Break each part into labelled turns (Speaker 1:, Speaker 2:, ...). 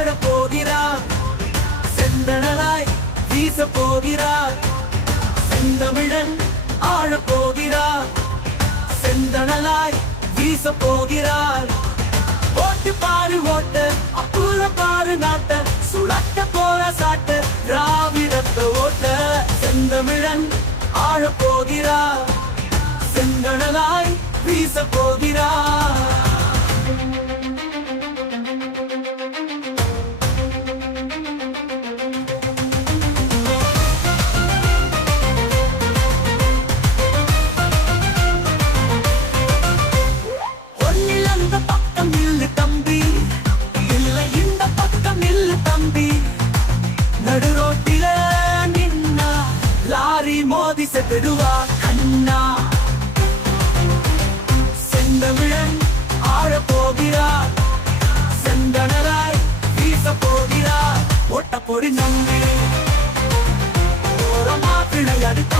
Speaker 1: வாழ போகிறார் செந்தணலாய் வீச போகிறார் செந்தமிழன் ஆழ போகிறார் செந்தணலாய் வீச போகிறார் ஓட்டு பாரு ஓட்ட அப்புற பாரு நாட்ட சுழட்ட போற சாட்ட திராவிடத்தை ஓட்ட. செந்தமிழன் ஆழ போகிறார் செந்தணலாய் வீச போ நில்லு தம்பி நடு ரோட்டில நின்னா லாரி மோதி செத்துடுவா கண்ணா. செந்தமிழன் ஆழ போகிறார் செந்தனராய் வீச போகிறார் ஓட்ட பொடி நம்பி. ஓரமா பிழையடு அடுத்த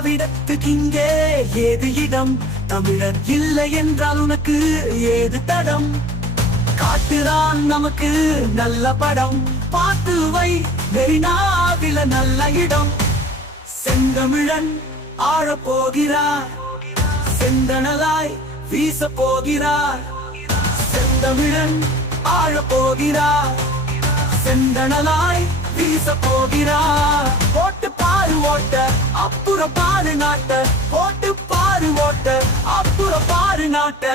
Speaker 1: திராவிடத்துக்கிங்கே ஏது இடம்? தமிழர் இல்லை என்றால் உனக்கு ஏது தடம்? காட்டுதான் நமக்கு நல்ல படம். பார்த்து வை மெரினாவில நல்ல இடம். செந்தமிழன் ஆழப்போகிறார் செந்தனலாய் வீச போகிறார் செந்தமிழன் ஆழப்போகிறார் செந்தனலாய் வீச போகிறார் போட்டு அப்புறம் பாரு நாட்ட போட்டு பாரு ஓட்ட அப்புறம் பாரு நாட்ட.